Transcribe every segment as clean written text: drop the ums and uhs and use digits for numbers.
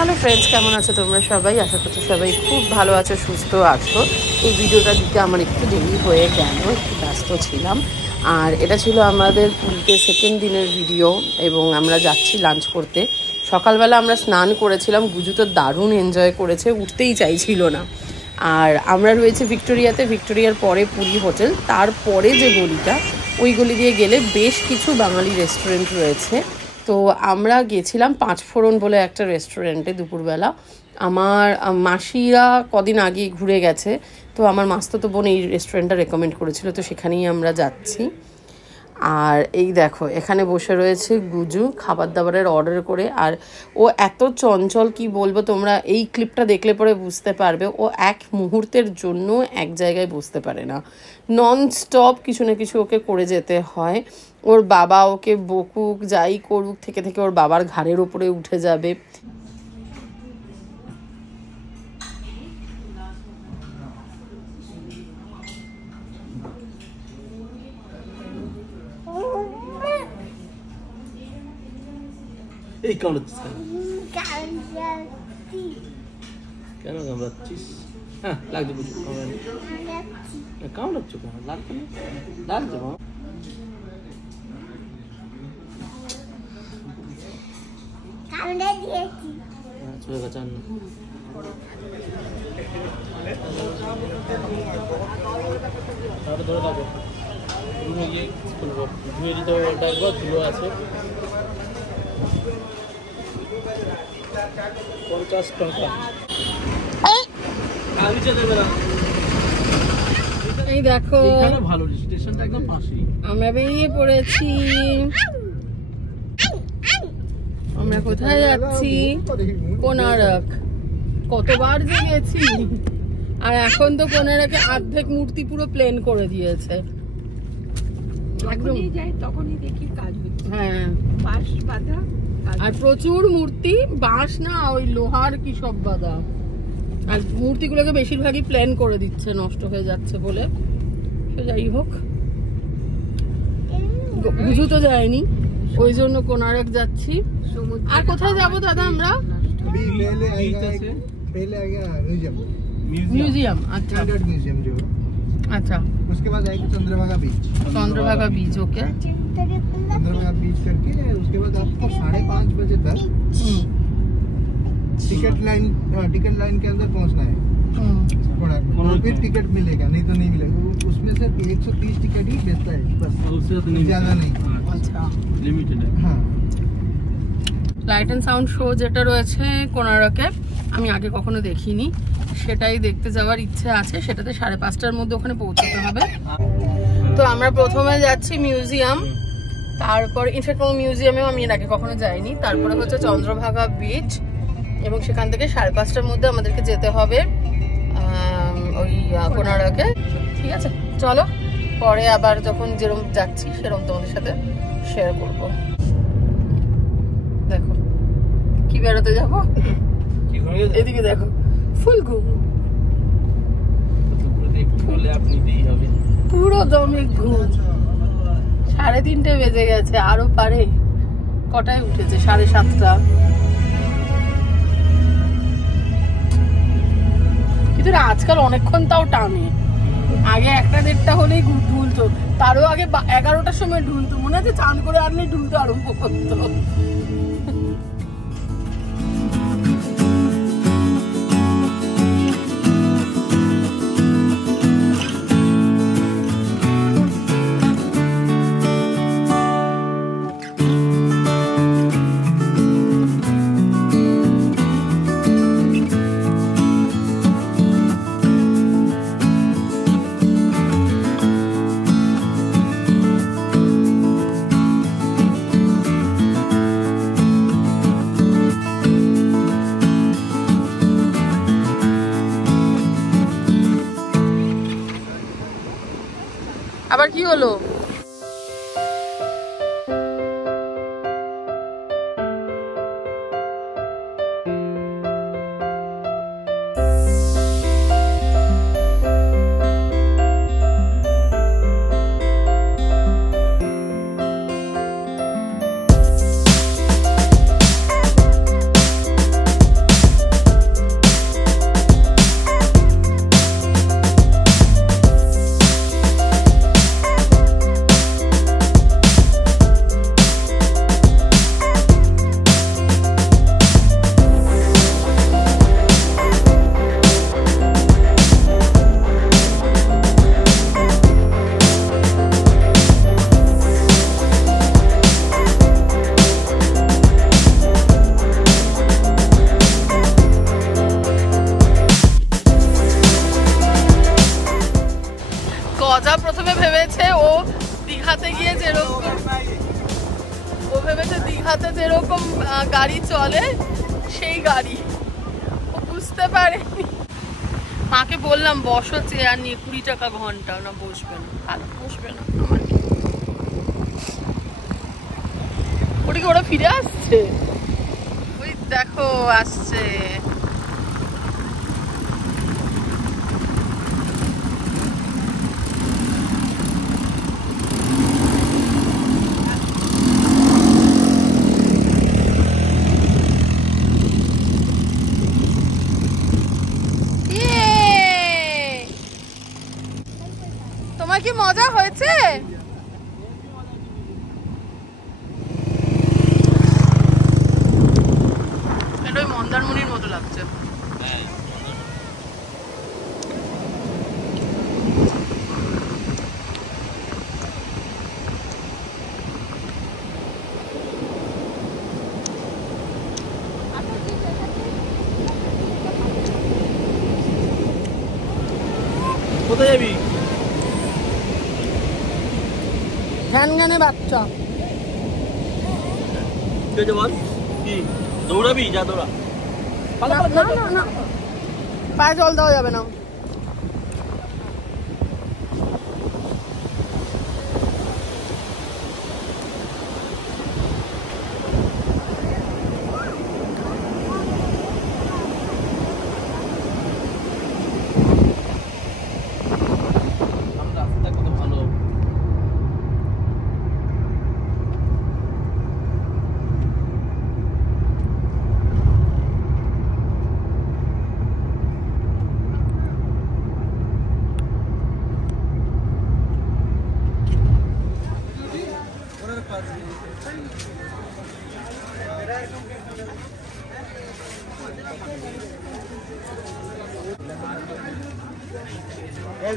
Hello friends, কেমন আছো তোমরা সবাই? আশা করছি সবাই খুব ভালো আছো, সুস্থ আছো। এই ভিডিওটা দিতে আমার একটু দেরি হয়ে গেল, একটু ব্যস্ত ছিলাম। আর এটা ছিল আমাদের পুরীতে সেকেন্ড দিনের ভিডিও এবং আমরা যাচ্ছি লাঞ্চ করতে। সকালবেলা আমরা স্নান করেছিলাম, গুজু তো দারুণ এনজয় করেছে, উঠতেই চাইছিল না। আর আমরা রয়েছে ভিক্টোরিয়াতে, ভিক্টোরিয়ার পরে পুরী হোটেল, তারপরে যে গলিটা, ওই গলি দিয়ে গেলে বেশ কিছু বাঙালি রেস্টুরেন্ট রয়েছে। তো আমরা গেছিলাম পাঁচফোড়ন বলে একটা রেস্টুরেন্টে দুপুরবেলা। আমার মাসিরা কদিন আগে ঘুরে গেছে, তো আমার মাস্তুতো বোন এই রেস্টুরেন্টটা রেকমেন্ড করেছিল, তো সেখানেই আমরা যাচ্ছি। আর এই দেখো এখানে বসে রয়েছে গুজু খাবার দাবারের অর্ডার করে। আর ও এত চঞ্চল কি বলবো, তোমরা এই ক্লিপটা দেখলে পরে বুঝতে পারবে। ও এক মুহূর্তের জন্য এক জায়গায় বসতে পারে না, নন স্টপ কিছু না কিছু ওকে করে যেতে হয়। ওর বাবা ওকে বকুক যাই করুক, থেকে থেকে ওর বাবার ঘাড়ের ওপরে উঠে যাবে। এই কামড়াচ্ছিস কেন? কামড়াচ্ছিস? হ্যাঁ লাগছে বুঝি, কামড়াচ্ছ কেন? লাগছে না, লাগছে মা। চলে গেছে না, তাহলে ধরে থাকো। রুমে গিয়ে খুলবো, ধুয়ে দিতে হবে, ডাকবো ধুলো আছে। 50 টাকা এই দেখো ভালো স্টেশনটা একদম পাশেই, আমরা বেরিয়ে পড়েছি। আমরা কোথায় যাচ্ছি? কোনারক। কতবার যে গেছি, আর এখন তো কোনারকে অর্ধেক মূর্তি পুরো প্লেন করে দিয়েছে একদম। তখনই দেখি কাজ হচ্ছে, হ্যাঁ বাঁশ বাঁধা, আর প্রচুর মূর্তি, বাঁশ না ওই লোহার কি সব বাঁধা। আর মূর্তিগুলোকে বেশিরভাগই প্লেন করে দিচ্ছে, নষ্ট হয়ে যাচ্ছে বলে। যাই হোক, বুঝু তো যায়নি, ওই জন্য কোনারক যাচ্ছি। আর কোথায় যাবো দাদা আমরা? म्यूजियम। अच्छा म्यूजियम जो, अच्छा उसके बाद आएगी चंद्रभागा बीच। चंद्रभागा बीच, ओके। चंद्रभागा बीच करके उसके बाद आपको 5:30 बजे तक टिकट लाइन के अंदर पहुंचना है। फिर टिकट मिलेगा, नहीं तो नहीं मिलेगा। उसमें से 130 टिकट ही बेचता है, बस, ज्यादा नहीं। अच्छा, लिमिटेड है। हाँ, লাইট অ্যান্ড সাউন্ড শো যেটা রয়েছে কোনারকে, আমি আগে কখনো দেখিনি, সেটাই দেখতে যাওয়ার ইচ্ছে আছে। সেটাতে 5:30টার মধ্যে ওখানে পৌঁছতে হবে। তো আমরা প্রথমে যাচ্ছি মিউজিয়াম, তারপর ইনফ্যাক্ট কোনো মিউজিয়ামেও আমি এর আগে কখনো যাইনি। তারপরে হচ্ছে চন্দ্রভাগা বিচ, এবং সেখান থেকে 5:30টার মধ্যে আমাদেরকে যেতে হবে ওই কোনারকে। ঠিক আছে, চলো পরে আবার যখন যেরকম যাচ্ছি সেরকম তোমাদের সাথে শেয়ার করবো। দেখো কি বেড়াতে যাবো, এদিকে দেখো ফুল ঘুম, পুরো দমে ঘুম। 3:30 বেজে গেছে, আরো পারে। কটায় উঠেছে? 7:30। কিন্তু আজকাল অনেকক্ষণ তাও টানে। আগে 1টা-1:30 হলেই ঢুলতো, তারও আগে 11টার সময় ঢুলতো। মনে আছে চান করে আনলে ঢুলতে আরম্ভ করতো। আবার কি হলো? প্রথমে ভেবেছে ও দীঘাতে গিয়ে যেরকম যেরকম গাড়ি চলে সেই গাড়ি ও বুঝতে পারেনি। মাকে বললাম বসো চেয়ার নিয়ে, 20 টাকা ঘন্টা। না বসবে না, ভালো বসবে না। আমার কি ওটা কি ওরা ফিরে আসছে? ওই দেখো আসছে। তোমার কি মজা হয়েছে? এটা ওই মন্দারমণির মতো লাগছে। কোথায় যাবি? ধ্যান জ্ঞানে বাচ্চা বল কি দৌড়াবি? যা দৌড়া। না পায়ে জল দেওয়া যাবে না। রাস্তা কত ভালো।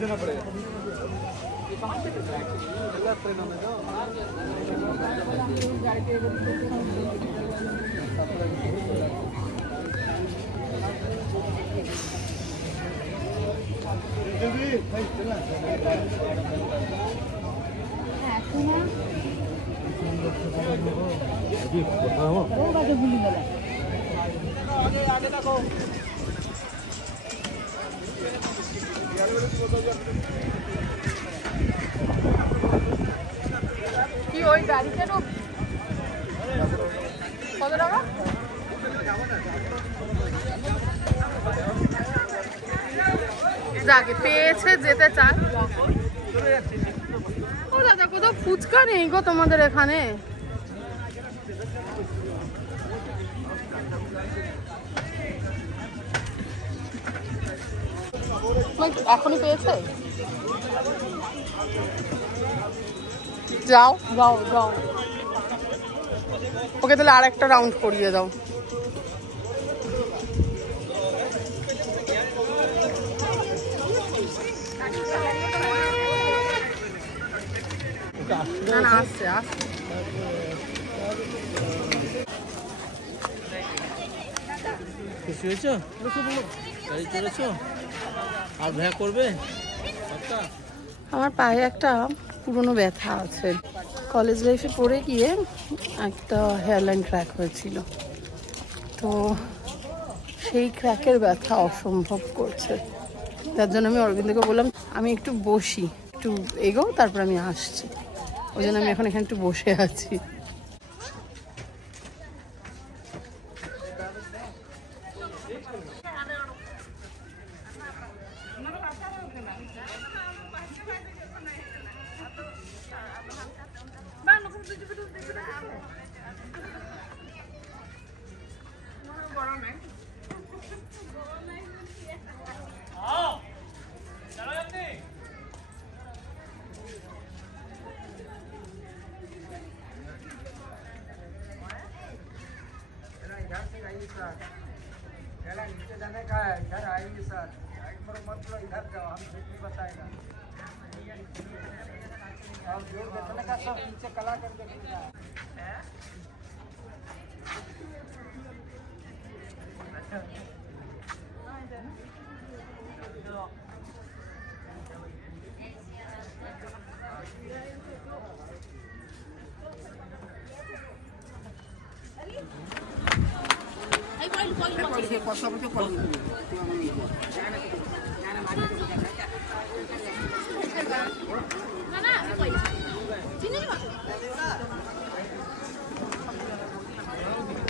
देना पड़ेगा। কি ওই গাড়িতে কত টাকা? যাকে পেয়েছে যেতে চান। ও দাদা কোথাও ফুচকা নেই গো তোমাদের এখানে? এখনই পেয়েছে? যাও যাও যাও, ওকে তাহলে আর একটা রাউন্ড করিয়ে দাও। না না আসছে আসছে। খুশি হয়েছো? গাড়ি চড়েছো? আর ভ্যা করবে? আমার পায়ে একটা পুরনো ব্যথা আছে। কলেজ লাইফে পড়ে গিয়ে একটা হেয়ারলাইন ক্র্যাক হয়েছিল, তো সেই ক্র্যাকের ব্যথা অসম্ভব করছে। তার জন্য আমি অরবিন্দকে বললাম আমি একটু বসি, একটু এগোও, তারপর আমি আসছি। ওই জন্য আমি এখন এখানে একটু বসে আছি। नीचे जाने का है, इधर आएंगे सर। पर मत लो, इधर जाओ, हम छुट्टी बताएगा। आप जोर देखने का सब नीचे कला कर देखने का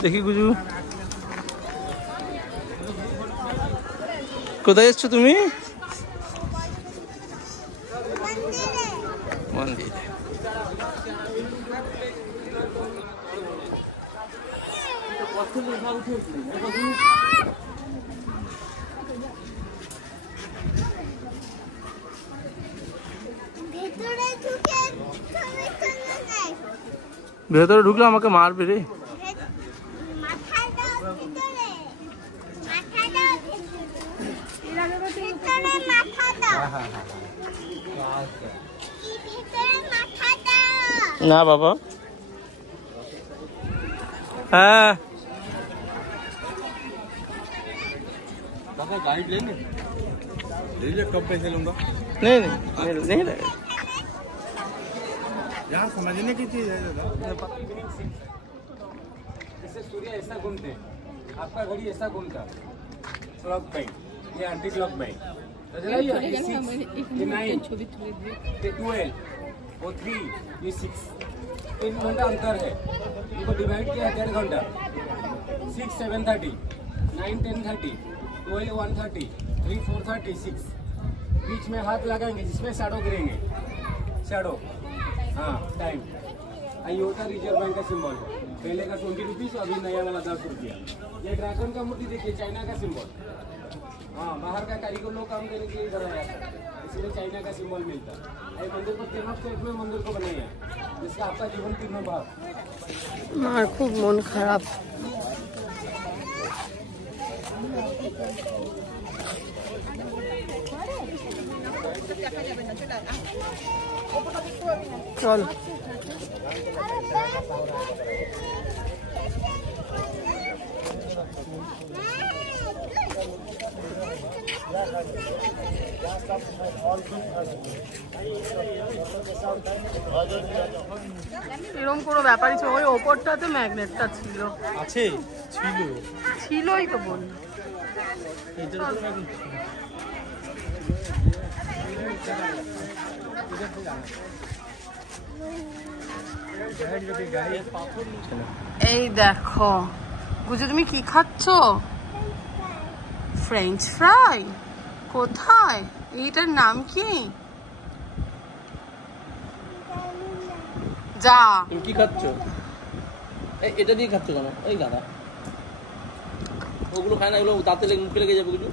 দেখি গুজু, কোথায় এসছো তুমি? মন্দিরে। ভেতরে ঢুকলে আমাকে মারবে রে। না বাবা, हाँ पापा गाइड ले ले, कब पैसे लूंगा? नहीं नहीं लगे। यहाँ समझने की चीज है दादा। इससे सूर्य ऐसा घूमते, आपका घड़ी ऐसा घूमता। क्लॉक बाइक, ये एंटी क्लॉक बाइक। ये 12, वो 3, ये 6। 3 घंटा अंतर है। इनको डिवाइड किया 1.5 घंटा। 6 7:30, 9 10:30, 12 1:30, 3 4:30, 6। बीच में हाथ लगाएंगे जिसमें शैडो गिरेंगे। शैडो, हाँ टाइम। ये होता रिजर्व बैंक का सिंबल। पहले का 20 रुपीज, अभी नया वाला 10 रुपया। ये ड्रैगन का मूर्ति देखिए, चाइना का सिंबल। हाँ, बाहर का कारीगर लोग काम करने के लिए इधर आया था, इसलिए चाइना का सिंबल मिलता। ये मंदिर को 3 स्टेप में मंदिर को बनाया, जिसका आपका जीवन 3 भाग। मार खूब मन खराब। चल এরকম কোনো ব্যাপারই ছিল, ওই ওপরটাতে ম্যাগনেটটা ছিল। আছে, ছিল, ছিলই তো বলল। এই দেখো গুজু, তুমি কি খাচ্ছ? French fry. কোথায়? এইটার নাম কি? যা। তুমি কি খাচ্ছ? এটা দিয়ে খাচ্ছ কেন? এই গাদা, ওগুলো খায় না, এগুলো দাঁতে লেগে মুখে লেগে যাবে কিছু।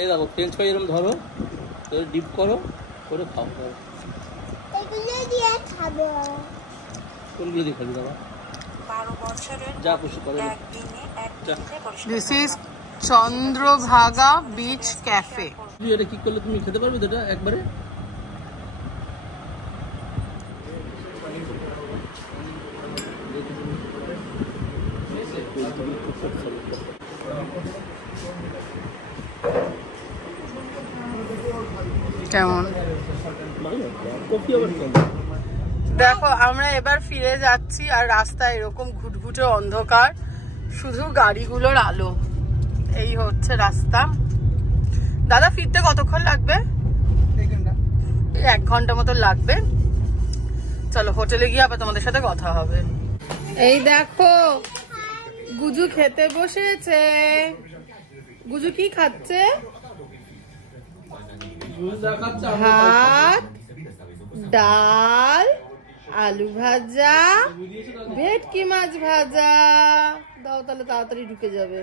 এই দেখো, ফ্রেঞ্চ ফ্রাই এরকম ধরো, ডিপ করো, করে খাও। কোনগুলো দিয়ে খাবি দাদা? 12 বছরের যা খুশি করে। This is Chandrabhaga beach cafe. তুই এটা কি করলে তুমি খেতে পারবে এটা একবারে? কেমন? দেখো আমরা এবার ফিরে যাচ্ছি, আর রাস্তায় এরকম ঘুটঘুটে অন্ধকার, শুধু গাড়িগুলোর আলো। এই হচ্ছে রাস্তা। দাদা ফিরতে কতক্ষণ লাগবে? 1 ঘন্টা মতো লাগবে। চলো হোটেলে গিয়ে আবার তোমাদের সাথে কথা হবে। এই দেখো গুজু খেতে বসেছে। গুজু কি খাচ্ছে? ভাত, ডাল, আলু ভাজা, ভেটকি মাছ ভাজা। দাও তাহলে তাড়াতাড়ি ঢুকে যাবে।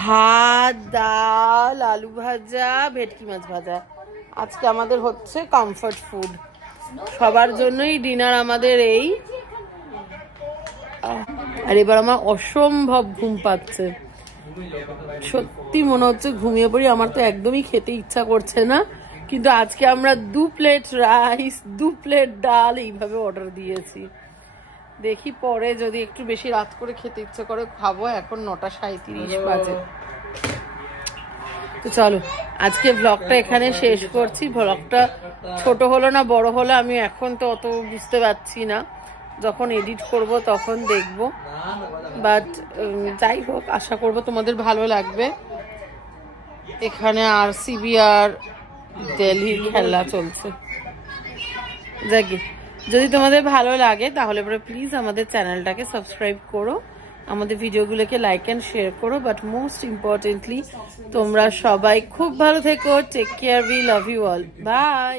ভাত, ডাল, আলু ভাজা, ভেটকি মাছ ভাজা। আজকে আমাদের হচ্ছে কমফর্ট ফুড, সবার জন্যই ডিনার আমাদের এই। আর এবার আমার অসম্ভব ঘুম পাচ্ছে, সত্যি মনে হচ্ছে ঘুমিয়ে পড়ি। আমার তো একদমই খেতে ইচ্ছা করছে না, কিন্তু আজকে আমরা 2 প্লেট রাইস, 2 প্লেট ডাল এইভাবে অর্ডার দিয়েছি। দেখি পরে যদি একটু বেশি রাত করে খেতে ইচ্ছে করে খাবো। এখন 9:37 বাজে। তো চলো আজকে ব্লগটা এখানে শেষ করছি। ব্লগটা ছোট হলো না বড় হলো আমি এখন তো অত বুঝতে পারছি না, যখন এডিট করব তখন দেখব। বাট যাই হোক, আশা করব তোমাদের ভালো লাগবে। এখানে আরসিবি আর দিল্লির খেলা চলছে। যাকে যদি তোমাদের ভালো লাগে তাহলে পরে প্লিজ আমাদের চ্যানেলটাকে সাবস্ক্রাইব করো, আমাদের ভিডিওগুলোকে লাইক অ্যান্ড শেয়ার করো। বাট মোস্ট ইম্পর্টেন্টলি তোমরা সবাই খুব ভালো থেকো। Take care, we love you all, by.